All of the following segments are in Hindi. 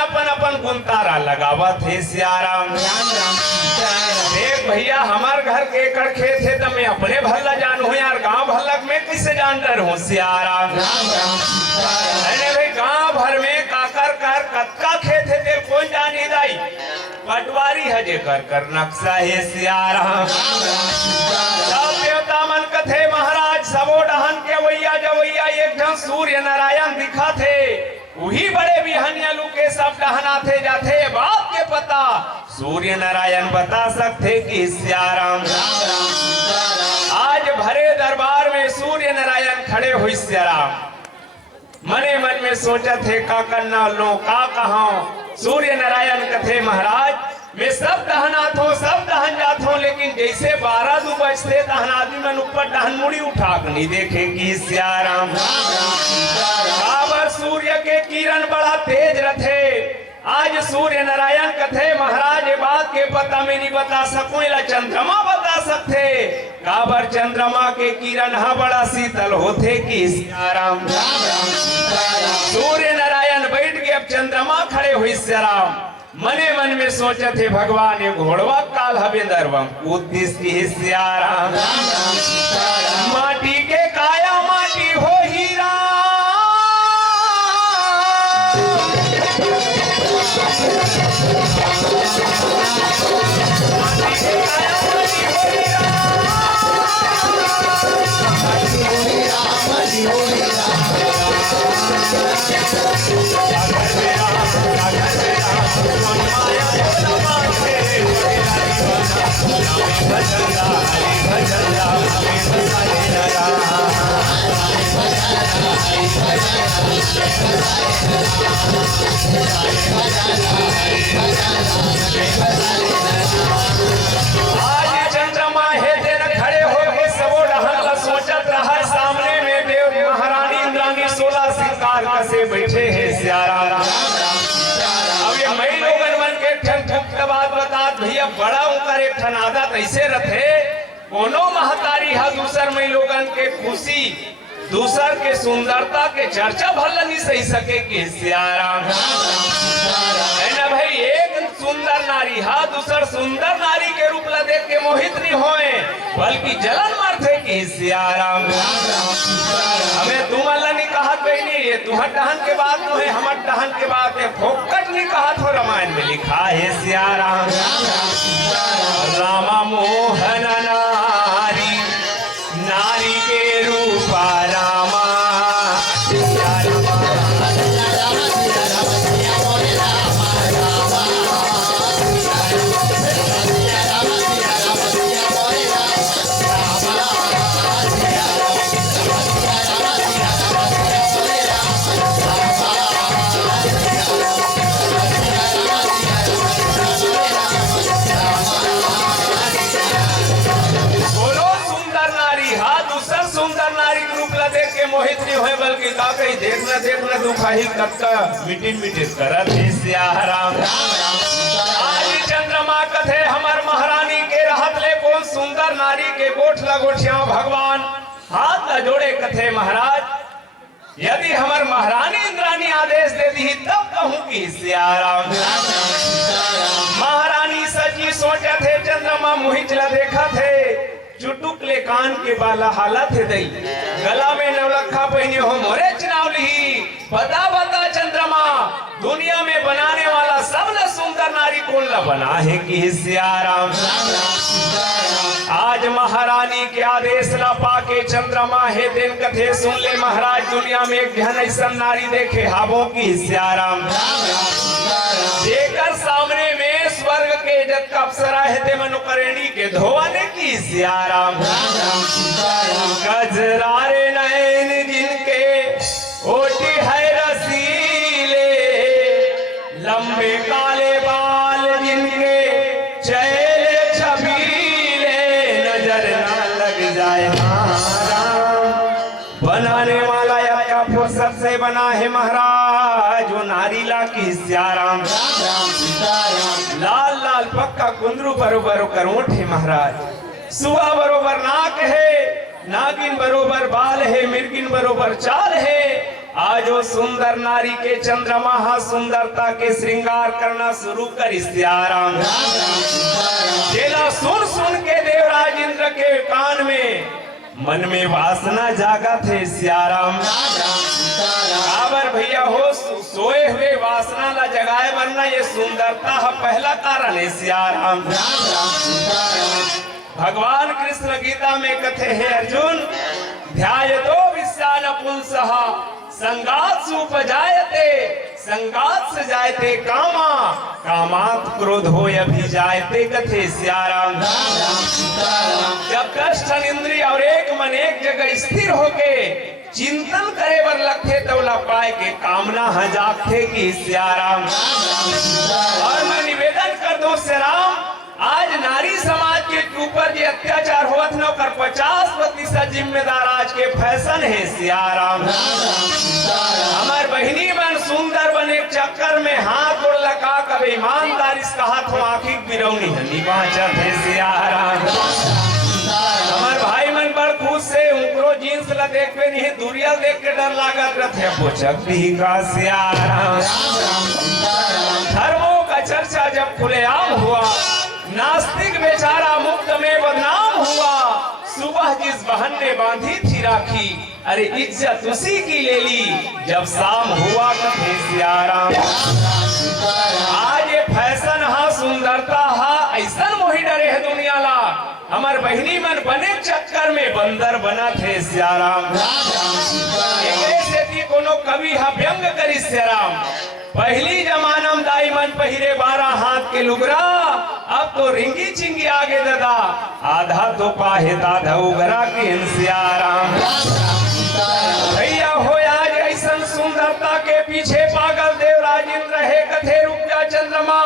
अपन अपन गुंतारा लगावत है सियाराम। देख भैया हमार घर के एकड़ खेत है तो मैं अपने भल्ला जानू यार, गांव भल्लक में कैसे जान डर हूँ सियाराम। अरे भाई गांव भर में काकर कर कत्का खेत है तेरे कौन जानी दाई, पटवारी है जे कर नक्शा है सियाराम। सब देवता मन कथे महाराज सबो डहन के वैया जवैया एक जन सूर्य नारायण दिखा थे, वही बड़े बिहनियालू के सब डहना थे जाते बात के पता सूर्य नारायण बता सकते कि सियाराम। आज भरे दरबार में सूर्य नारायण खड़े हुए सियाराम, मने मन में सोचा थे का करना लो का कहा। सूर्य नारायण कथे महाराज मैं सब दहनाथ हो सब दहन जात हो, लेकिन जैसे 12 बजते दहन आदमी मन ऊपर दहन मुड़ी उठा कर नहीं देखेगी सियाराम। बाबर सूर्य के किरण बड़ा तेज रथे। आज सूर्य नारायण कथे महाराज ये बात के पता में नहीं बता सकूं, इला चंद्रमा बता सकते। काबर चंद्रमा के किरण हा बड़ा शीतल होते कि सियाराम। सूर्य नारायण बैठ के अब चंद्रमा खड़े हुई सियाराम, मने मन में सोचे थे भगवान ये घोड़वा काल हबे दरवम उद्देश्य की सियाराम। माटी के काया माटी हो हीरा, आज चंद्रमा है दिन खड़े हो गए सबो डहन सोचत रहा सामने में देव महारानी इंद्रानी 16 सिंगार कसे बैठे हैं सियाराम। अब ये मई लोगन मन के ठन बात बता भैया बड़ा उनकर एक ठन आदत ऐसे रथे, कोनो महतारी है दूसर मई लोगन के खुशी दूसर के सुंदरता के चर्चा भला नहीं सही सके कि सियाराम। है ना भाई, एक सुंदर नारी हा दूसर सुंदर नारी के रूप ला देख के मोहित नहीं होए बल्कि जलन मारते कि सियाराम। हमें तुम अल्लाह नहीं कहा बहनी ये तुम्हार डहन के बात तो है हमार डहन के बात है, फोकट नहीं कहा तो रामायण में लिखा है सियाराम। रामा मोहन नारी नारी के रूपा रामा मोहित नहीं हुए बल्कि का कहीं देखना देखना दुखाही कक्का मिटिन मिटिन करत है सियाराम। आज चंद्रमा कथे हमार महारानी के रहत ले कौन सुंदर नारी के गोठ लगोठिया भगवान हाथ ल जोड़े कथे महाराज यदि हमार महारानी इंद्रानी आदेश दे दी तब कहूँ कि सियाराम। महारानी सची सोचा थे चंद्रमा मोहित ला देखा थे चुटुक ले कान के बाला हालत है दई गला में नवलखा पहने हो मोरे चुनाव ली बता बता चंद्रमा दुनिया में बनाने वाला सब न सुंदर नारी कौन ला बना है कि सियाराम। आज महारानी के आदेश ला पाके चंद्रमा है दिन कथे सुन ले महाराज दुनिया में एक घन ऐसा नारी देखे हाबों की सियाराम। देकर सामने में स्वर्ग के जग का अप्सरा है ते मनुकरेणी के धोने की सियाराम। गजरारे नयन जिनके ओटी है रसीले लंबे काले बाल जिनके चेहरे छबीले नजर ना लग जाए बनाने वाला या फुर्सत से बना है महाराज वो नारी ला की सियाराम। लाल लाल पक्का कुंदरू बरोबर करोट है महाराज, सुआ बरोबर नाक है, नागिन बरोबर बाल है, मिर्गिन बरोबर चाल है, आज वो सुंदर नारी के चंद्रमा सुंदरता के श्रृंगार करना शुरू कर सियाराम। चेला सुन सुन के देवराज इंद्र के कान में मन में वासना जागा थे सियाराम। काबर भैया हो सोए हुए वासना ला जगाए वरना ये सुंदरता है पहला कारण है सियाराम। भगवान कृष्ण गीता में कथे है अर्जुन ध्यायतो विश्वान पुंसः संगात सुपजायते संगात से जायते कामा कामात क्रोध हो अभिजायते कथे सियाराम। जब कष्ट इंद्रिय और एक मन एक जगह स्थिर होके चिंतन करे बर लगते तो पाए के कामना हजाकते की सियाराम। और मैं निवेदन कर दो सियाराम आज नारी समाज के ऊपर जो अत्याचार होत न कर 50% जिम्मेदार आज के फैशन है सियाराम। हमार बहिनी बन सुंदर बने चक्कर में हाथ और लगा कभी ईमानदारी से कहा तो आखिर बिरौनी हनी बाँचत है सियाराम। हमार भाई मन बड़ खुश से उनको जींस ला देख पे नहीं दूरिया देख के डर लागत रहते पोचक भी का सियाराम। धर्मों का चर्चा जब खुलेआम हुआ नास्तिक बेचारा मुक्त में बदनाम हुआ। सुबह जिस बहन ने बांधी थी राखी अरे इज्जत उसी की ले ली जब शाम हुआ कथे सियाराम। आज ये फैशन हा सुंदरता हा ऐसा मोही डरे है दुनिया ला हमार बहिनी मन बने चक्कर में बंदर बना थे सियाराम। एक कोनो कवि हा व्यंग करी सियाराम पहली जमाना में दाई मन पहिरे 12 हाथ के लुगरा अब तो रिंगी चिंगी आगे दादा आधा तो पाहे दादा उगरा के सियाराम। भैया हो आज ऐसा सुंदरता के पीछे पागल देवराज इंद्र है कथे रुक जा चंद्रमा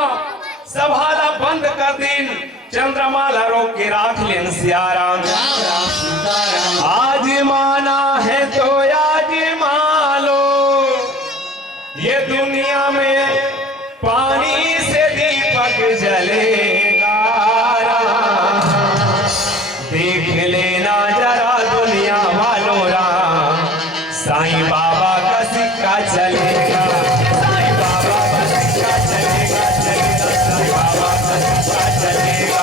सभाला बंद कर दिन चंद्रमा ला रोक के राख लेन सियाराम। आज माना है तो आज मालो ये दुनिया में पानी से दीपक जलेगा देख लेना जरा दुनिया वालों राम साईं बाबा का सिक्का चलेगा साईं बाबा का सिक्का चलेगा चलेगा साईं बाबा का सिक्का चलेगा।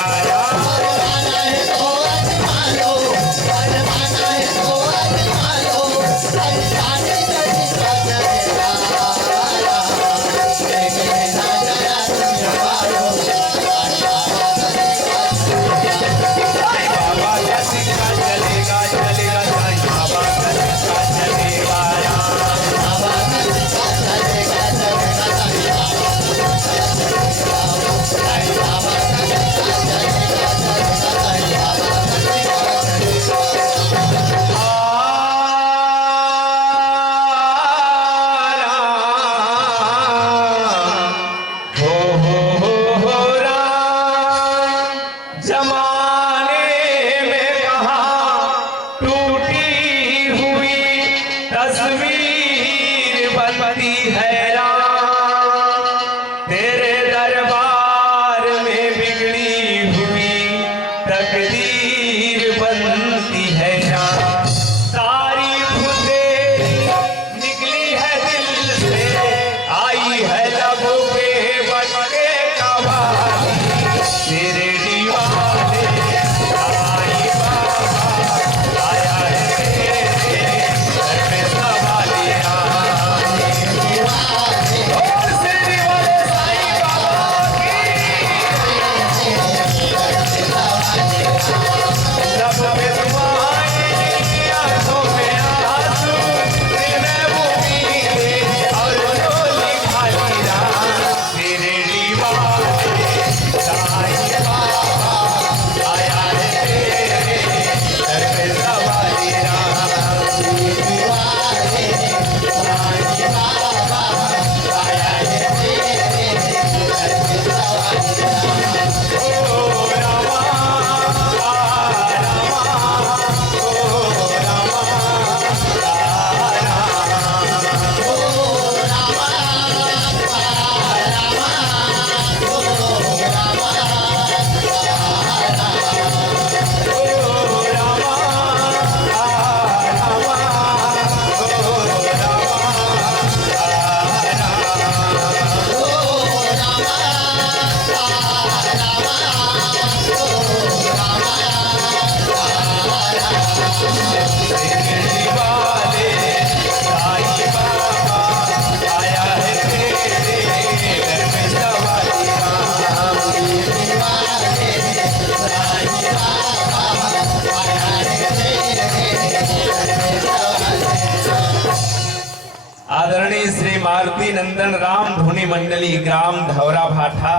आदरणीय श्री मारुति नंदन राम धुनी मंडली ग्राम धौरा भाठा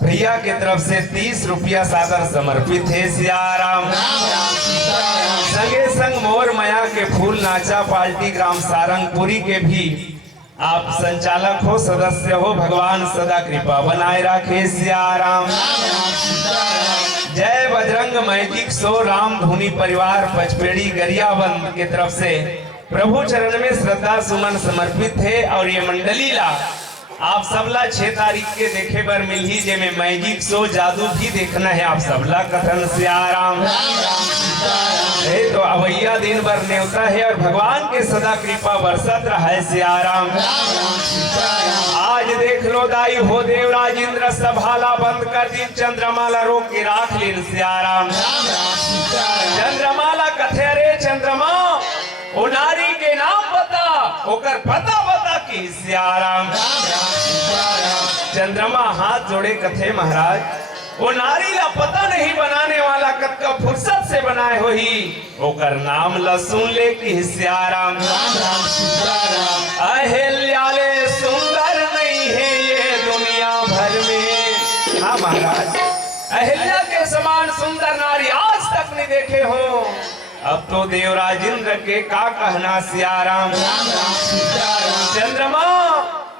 भैया की तरफ से 30 रुपया सादर समर्पित है। सियाराम। संगे संग मोर माया के फूल नाचा पार्टी ग्राम सारंगपुरी के भी आप संचालक हो, सदस्य हो, भगवान सदा कृपा बनाए रखे। सियाराम। जय बजरंग मैजिक शो राम धुनी परिवार पचपेड़ी गरियाबंद की तरफ से प्रभु चरण में श्रद्धा सुमन समर्पित है। और ये मंडली ला आप सबला 6 तारीख के देखे बर मिली, जे में मैजिक शो जादू भी देखना है आप सबला कथन। सियाराम। तो अवैया दिन भर न्योता है और भगवान के सदा कृपा बरसत रहा है। सियाराम। आज देख लो दाई हो देवराज इंद्र सभाला बंद कर दिन, चंद्रमाला रोक के राख लीन। सियाराम। चंद्रमाला कथे रे चंद्रमा ओ नारी के नाम बता, ओकर पता बता की। सियाराम। चंद्रमा हाथ जोड़े कथे महाराज, वो नारी ला पता नहीं बनाने वाला कद का फुर्सत से बनाए हो ही, ओकर नाम ला सुन ले की। सियाराम। अहिल्याले सुंदर नहीं है ये दुनिया भर में। हाँ महाराज, अहिल्या के समान सुंदर नारी आज तक नहीं देखे हो। अब तो देवराज इंद्र के का कहना। सियाराम। चंद्रमा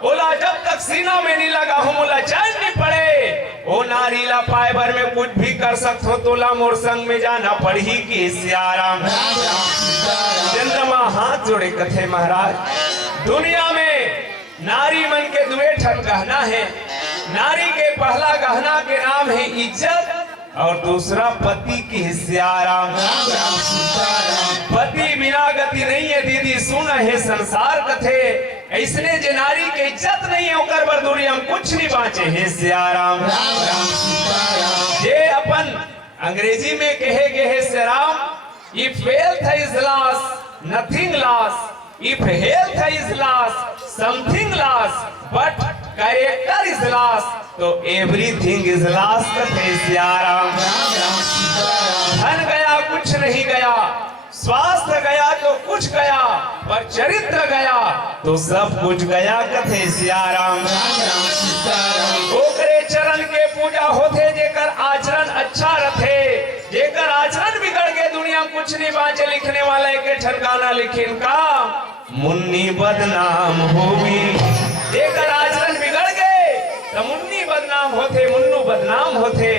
बोला जब तक सीना में नहीं लगा हूँ मोला चैन नहीं पड़े, ओ नारी ला पाए भर में कुछ भी कर सकते हो, तोला मोर संग में जाना पड़ी की। सियाराम। चंद्रमा हाथ जोड़े कथे महाराज, दुनिया में नारी मन के दुए ठन गहना है। नारी के पहला गहना के नाम है इज्जत और दूसरा पति की। सियाराम। पति बिना गति नहीं है दीदी, सुन है संसार कथे, ऐसने जे नारी के इज्जत नहीं है ओकर बर दूरी हम कुछ नहीं बाँचे है। सियाराम। जे अपन अंग्रेजी में कहे गए है Siyaram, if wealth is loss nothing loss, if health is loss something loss, but character is loss तो एवरीथिंग इज लॉस कथे। सियाराम। धन गया कुछ नहीं गया, स्वास्थ्य गया तो कुछ गया, पर चरित्र गया तो सब कुछ गया कथे। सियाराम। ओकरे चरण के पूजा होते जेकर आचरण अच्छा रथे, जेकर आचरण बिगड़ गए दुनिया कुछ नहीं बाँचे। लिखने वाला एक ठनगाना लिखिन का, मुन्नी बदनाम होवी। जेकर आचरण बिगड़ गए तो मुन्नी बदनाम होते, मुन्नू बदनाम होते।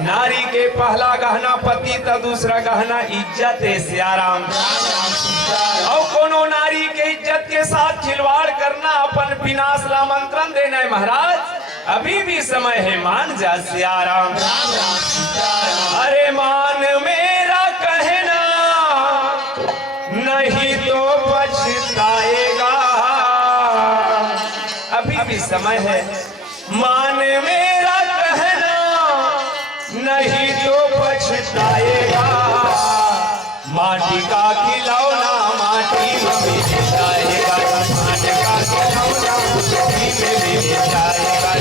नारी के पहला गहना पति तो दूसरा गहना इज्जत है। सियाराम। और कोनो नारी के इज्जत के साथ खिलवाड़ करना अपन विनाश ला मंत्रण देना है महाराज। अभी भी समय है, मान जा। सियाराम। अरे मान मेरा कहना नहीं तो पछताएगा, अभी भी समय है, मान मेरा कहना नहीं तो पछताएगा। माटी का खिलौना माटी में मिल जाएगा, माटी का खिलौना माटी में मिल जाएगा।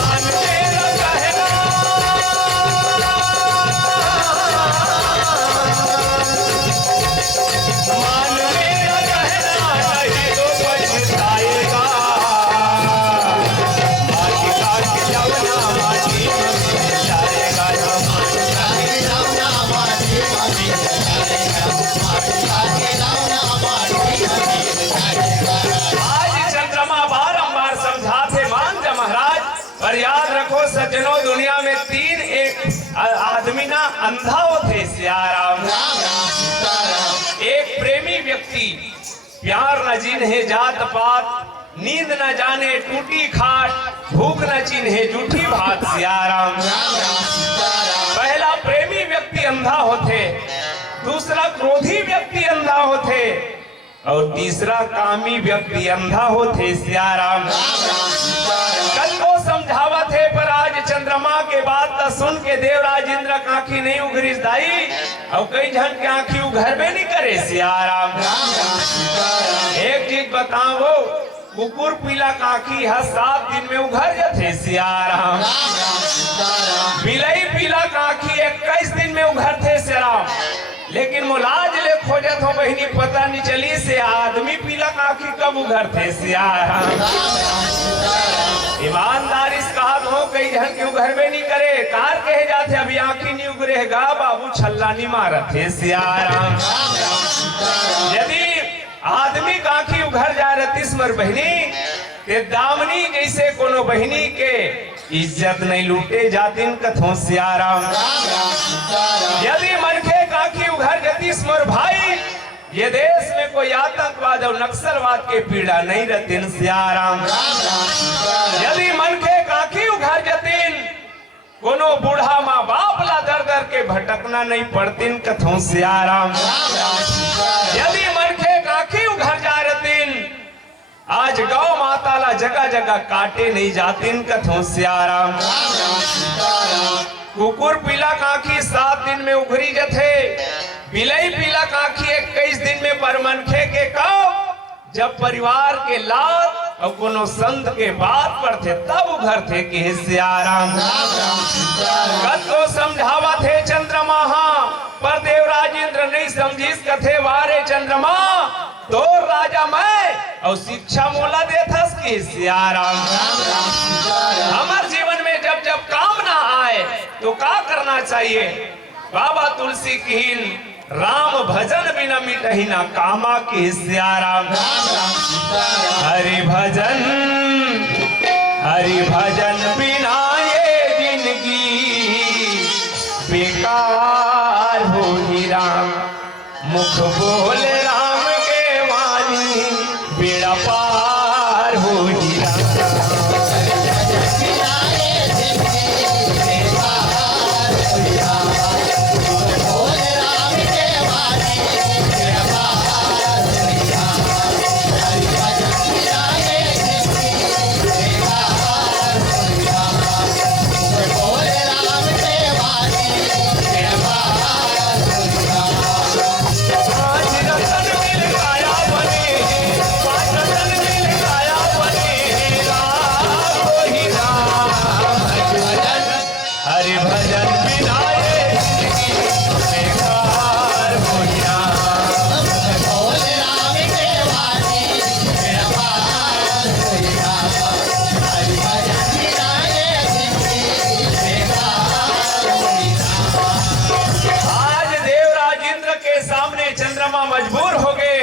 मान मेरा कहना नहीं तो पछताएगा। माटी का खिलौना माटी में मिल जाएगा। आज चंद्रमा बारंबार समझाते, मान जा महाराज। पर याद रखो सज्जनों, दुनिया में 3 एक आदमी ना अंधा होते। सियाराम। एक प्रेमी व्यक्ति, प्यार न जिन्हे जात पात, नींद न जाने टूटी खाट, भूख न चिन्हे जूठी भात। सियाराम। पहला प्रेमी व्यक्ति अंधा होते, दूसरा क्रोधी व्यक्ति अंधा होते और तीसरा कामी व्यक्ति अंधा होते। सियाराम। कल को समझावत है पर आज चंद्रमा के बात तो सुन के देवराज इंद्र की आंखी नहीं उघरी दाई, और कई जन के आंखी उघरबे नहीं करे। सियाराम। एक चीज बताओ, कुकुर पीला काकी 7 दिन में उघर जाते। सियाराम। बिलाई में वो घर थे सियाराम, लेकिन मुलाज ले खोजत हो बहनी पता नहीं चली से आदमी पीला आखिर कब उघर थे सियाराम। ईमानदार इस कहा हो कई जन के उघर में नहीं करे कार कहे जाते अभी आंखी नहीं उगरेगा बाबू छल्ला नहीं मारत थे सियाराम। यदि आदमी का आंखी उघर जा रतीस मर बहनी ते दामनी जैसे कोनो बहनी के इज्जत नहीं लूटे जातिन कथों सियाराम। यदि मनखे का आंखी उघर जतीस मोर भाई ये देश में कोई आतंकवाद और नक्सलवाद के पीड़ा नहीं रहतीन सियाराम। यदि मनखे का आंखी उघर जतीन कोनो बूढ़ा माँ बाप ला दर दर के भटकना नहीं पड़तीन कथों सियाराम। यदि मनखे का आंखी उघर जा रतीन आज गौ माता ला जगह जगह काटे नहीं जातीन कथों सियाराम। कुकुर पीला काखी 7 दिन में उघरी जथे, बिलई पीला काखी 21 दिन में पर मनखे के कब जब परिवार के लात और कोनो संत के बात पर थे तब उघर थे कि सियाराम। कद को समझावा थे चंद्रमा पर देवराज इंद्र नहीं समझीस कथे वारे चंद्रमा तो राजा मैं और शिक्षा मोला देथस कि सियाराम। हमारे जीवन में जब जब काम ना आए तो क्या करना चाहिए? बाबा तुलसी कीन राम भजन बिना मिटही ना कामा की सियाराम। हरि भजन बिना ये जिंदगी बेकार हो ही राम। मुख बोले राम के वाणी बेड़ा पार हो ही राम। मजबूर हो गए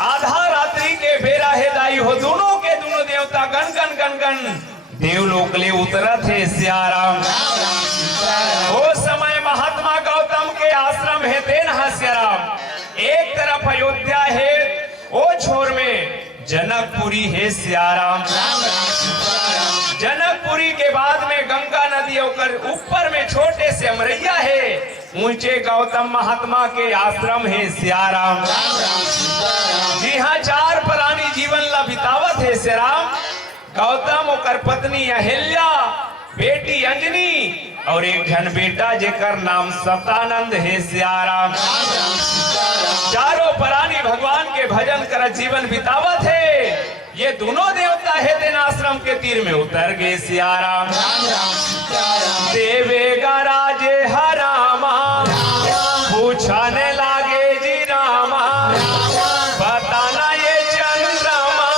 आधा रात्रि के बेरा है दाई हो दोनों के दोनों देवता गण गण गण गण देवलोक ले उतरा थे सियाराम। वो समय महात्मा गौतम के आश्रम है तेन सियाराम। एक तरफ अयोध्या है ओ छोर में जनकपुरी है सियाराम। जनकपुरी के बाद में गंगा नदी होकर ऊपर में छोटे से अमरैया है ऊंचे गौतम महात्मा के आश्रम है सियाराम। जी हाँ 4 प्राणी जीवन ला बितावत है सियाराम। गौतम और पत्नी अहिल्या बेटी अंजनी और एक जन बेटा जेकर नाम सतानंद है सियाराम। चारों प्राणी भगवान के भजन कर जीवन बितावत है। ये दोनों देवता है तेन आश्रम के तीर में उतर गए सियाराम। देवेगा राजे हरामा पूछने लागे जी रामा बताना ये चंद्रमा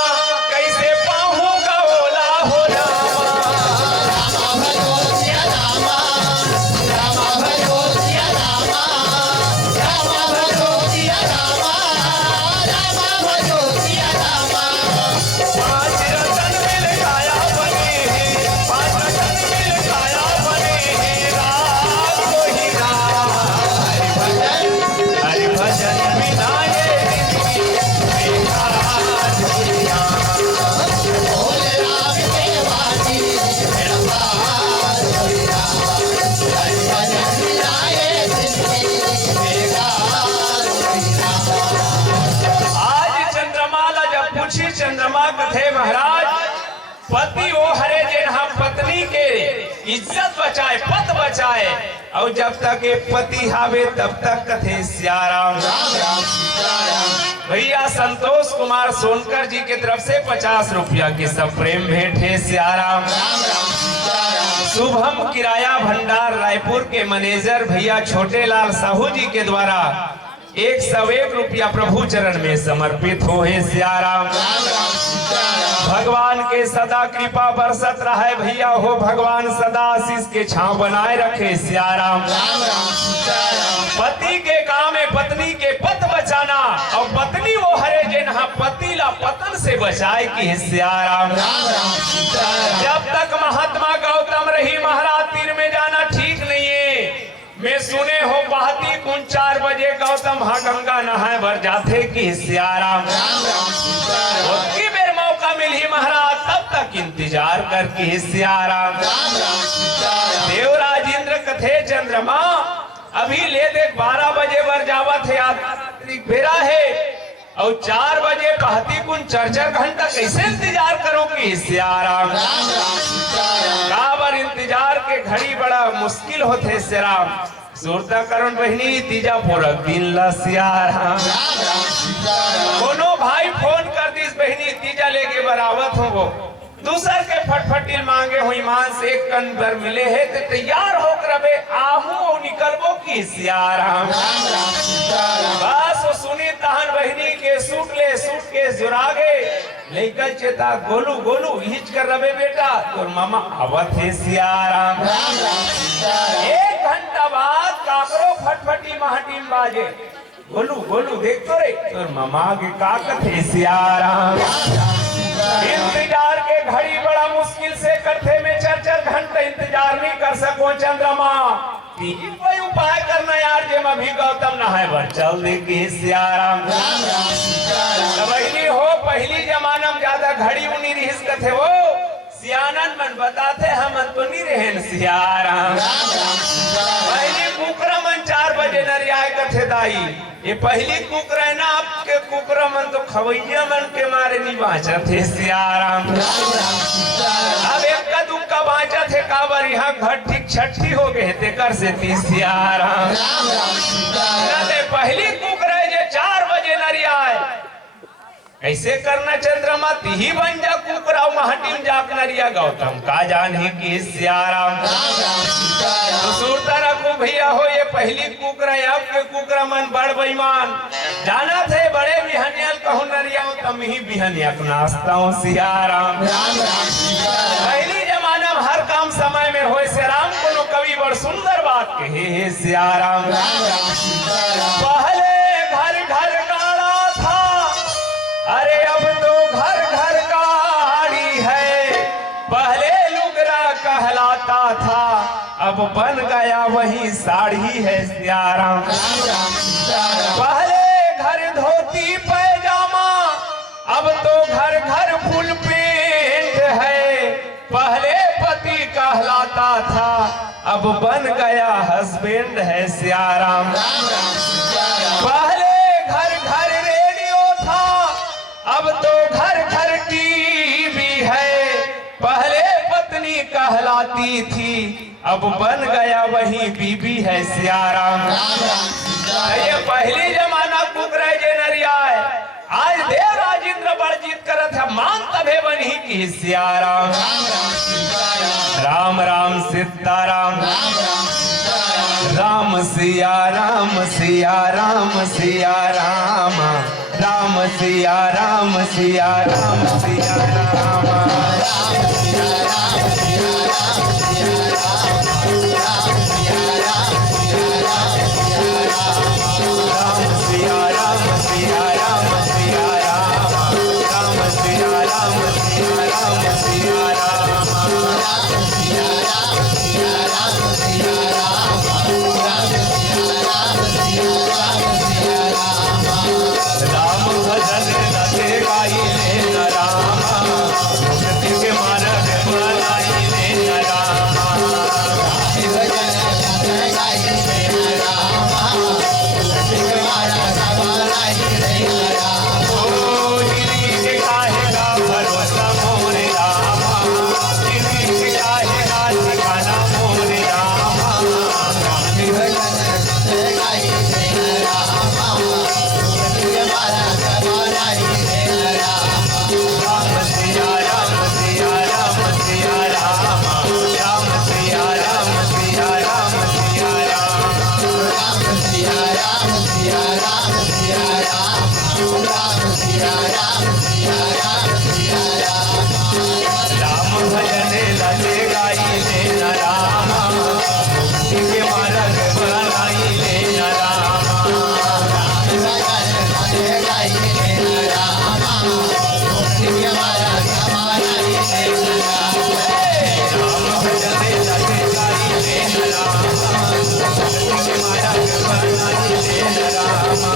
कैसे पाऊंगा ओला हो कथे महाराज पति वो हरे जिन्हा पत्नी के इज्जत बचाए पत बचाए और जब तक ये पति हावे तब तक कथे सियाराम। भैया संतोष कुमार सोनकर जी की तरफ से 50 रुपया की सब प्रेम भेंट है सियाराम। शुभम किराया भंडार रायपुर के मैनेजर भैया छोटे लाल साहू जी के द्वारा 101 रुपया प्रभु चरण में समर्पित हो है। सियाराम भगवान के सदा कृपा बरसत रहे भैया हो, भगवान सदा आशीष के छांव बनाए रखे। सियाराम पति के काम है पत्नी के पत बचाना, और पत्नी वो हरे जिन्हा पति ला पतन से बचाए की। सियाराम जब तक महात्मा गौतम रही महाराज तीर में जाना ठीक नहीं है। मैं सुने हो बहती कुन 4 बजे गौतम हा गंगा नहाए भर जाते की। सियाराम की बेर मौका मिली महाराज तब तक इंतजार करके। सियाराम देवराज इंद्र कथे चंद्रमा अभी ले देख 12 बजे बर जावा थे फेरा है, और 4 बजे बहती कुन 4 घंटा कैसे इंतजार करोगे। सियाराम काबर इंतजार के घड़ी बड़ा मुश्किल होते। सियाराम सुरता करण बहनी तीजा पूरक दिन ला। सियाराम कोनो भाई फोन कर दिस बहनी तीजा लेके बरावत हो, वो दूसर के फटफटिल मांगे हुई मान से एक कन भर मिले है तो तैयार हो करबे आहू और निकलबो की। सियाराम बस वो सुनी तहन बहनी के सूट के जुरागे लेकर चेता गोलू गोलू हिच कर रबे बेटा तोर मामा आवत है। सियाराम 1 घंटा बाद काकरो फटफटी महाटीम बाजे, गोलू गोलू देख तो रे तोर मामा के काकत है। सियाराम इंतजार के घड़ी बड़ा मुश्किल से करते में 4 घंटे इंतजार नहीं कर सको। चंद्रमा कोई उपाय करना यार जे में भी गौतम नहाए भर चल देखी। सियाराम हो पहली जमाना में ज्यादा घड़ी उनी रिहिस कथे वो सियानन मन बताते हम तो नहीं रहे। सियाराम पहली कुकरा मन 4 बजे नरियाए कथे दाई, ये पहली कुकरा है ना आपके कुकरा मन तो खवैया मन के मारे नहीं बाँचा थे। सियाराम अब एक का दुक्का बाँचा थे काबर यहाँ घर ठीक छठी हो गए थे कर से थी। सियाराम पहली कुकरा जे 4 बजे नरियाए ऐसे करना चंद्रमा ही बन जा कुकरा महाटीम जाक नरिया गौतम का जाने की। सियाराम तो सुरता रखो भैया हो ये पहली कुकरा आपके कुकरा मन बड़ बेईमान जाना थे बड़े बिहनियल कहूं नरिया तम ही बिहनिया नाश्ता हूं। सियाराम पहली जमाना में हर काम समय में हो। सियाराम कोनो कवि बड़ सुंदर बात कहे। सियाराम पहले घर घर गाड़ा था, अरे अब तो घर घर गाड़ी है। पहले लुगरा कहलाता था, अब बन गया वही साड़ी है। सियाराम पहले घर धोती पैजामा, अब तो घर घर फुल पेंट है। पहले पति कहलाता था, अब बन गया हस्बैंड है। सियाराम पहले घर घर रेडियो था, अब तो घर घर टीवी है। पहले पत्नी कहलाती थी, अब बन गया वही बीबी है। सियाराम ये पहली जमाना कुकरा जे नरिया है, आज देवराज इंद्र बड़ जीत करत है मान तभे बनी की। सियाराम राम राम सीताराम राम सिया राम सिया राम सिया राम राम सिया राम सिया राम सिया राम राम भजन लले गाई ले न रामा के मार्ग बनाई ले न रामा राम भजन लले गाई ले न रामा के मार्ग बनाई ले न रामा